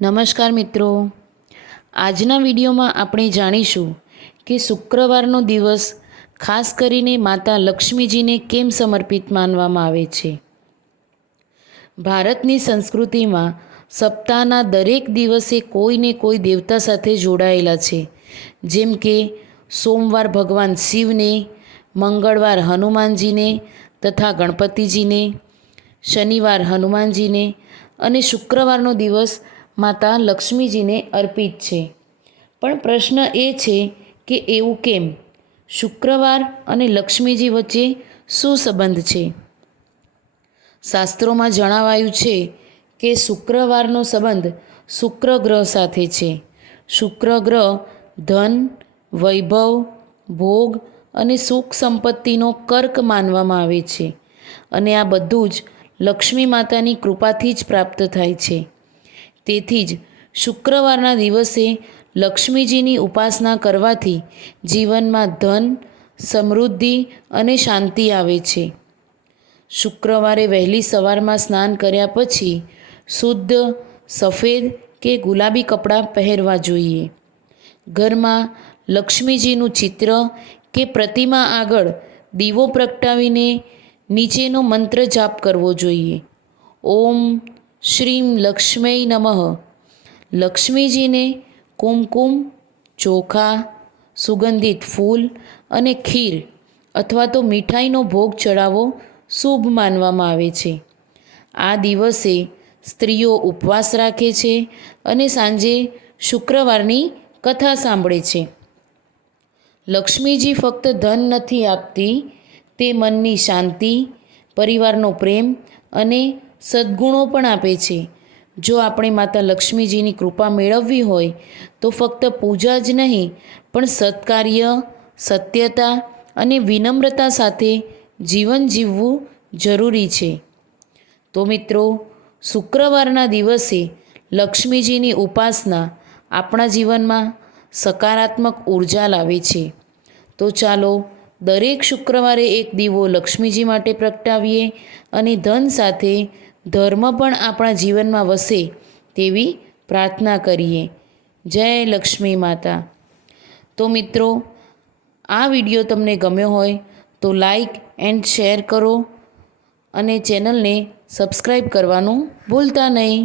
નમસ્કાર મિત્રો, આજના વિડીયોમાં આપણે જાણીશું કે શુક્રવારનો દિવસ ખાસ કરીને માતા લક્ષ્મીજીને કેમ સમર્પિત માનવામાં આવે છે। ભારતની સંસ્કૃતિમાં સપ્તાહના દરેક દિવસે કોઈને કોઈ દેવતા સાથે જોડાયેલા છે, જેમ કે સોમવાર ભગવાન શિવને, મંગળવાર હનુમાનજીને તથા ગણપતિજીને, શનિવાર હનુમાનજીને અને શુક્રવારનો દિવસ માતા લક્ષ્મીજીને અર્પિત છે। પણ પ્રશ્ન એ છે કે એવું કેમ? શુક્રવાર અને લક્ષ્મીજી વચ્ચે શું સંબંધ છે? શાસ્ત્રોમાં જણાવાયું છે કે શુક્રવારનો સંબંધ શુક્ર ગ્રહ સાથે છે। શુક્ર ગ્રહ ધન, વૈભવ, ભોગ અને સુખ સંપત્તિનો કર્ક માનવામાં આવે છે અને આ બધું જ લક્ષ્મી માતાની કૃપાથી જ પ્રાપ્ત થાય છે। તેથી જ શુક્રવારના દિવસે લક્ષ્મીજીની ઉપાસના કરવાથી જીવનમાં ધન, સમૃદ્ધિ અને શાંતિ આવે છે। શુક્રવારે વહેલી સવારમાં સ્નાન કર્યા પછી શુદ્ધ સફેદ કે ગુલાબી કપડાં પહેરવા જોઈએ। ઘરમાં લક્ષ્મીજીનું ચિત્ર કે પ્રતિમા આગળ દીવો પ્રગટાવીને નીચેનો મંત્ર જાપ કરવો જોઈએ। ઓમ શ્રીમ લક્ષ્મી નમઃ। લક્ષ્મીજીને કુમકુમ, ચોખા, સુગંધિત ફૂલ અને ખીર અથવા તો મીઠાઈનો ભોગ ચડાવવો શુભ માનવામાં આવે છે। આ દિવસે સ્ત્રીઓ ઉપવાસ રાખે છે અને સાંજે શુક્રવારની કથા સાંભળે છે। લક્ષ્મીજી ફક્ત ધન નથી આપતી, તે મનની શાંતિ, પરિવારનો પ્રેમ અને સદ્ગુણો પણ આપે છે। જો આપણે માતા લક્ષ્મીજીની કૃપા મેળવવી હોય તો ફક્ત પૂજા જ નહીં, પણ સત્કાર્ય, સત્યતા અને વિનમ્રતા સાથે જીવન જીવવું જરૂરી છે। તો મિત્રો, શુક્રવારના દિવસે લક્ષ્મીજીની ઉપાસના આપણા જીવનમાં સકારાત્મક ઉર્જા લાવે છે। તો ચાલો દરેક શુક્રવારે એક દીવો લક્ષ્મીજી માટે પ્રગટાવીએ અને ધન સાથે ધર્મ પણ આપણા જીવનમાં વસે તેવી પ્રાર્થના કરીએ। જય લક્ષ્મી માતા। તો મિત્રો, આ વિડીયો તમને ગમ્યો હોય તો લાઈક એન્ડ શેર કરો અને ચેનલને સબસ્ક્રાઈબ કરવાનું ભૂલતા નહીં।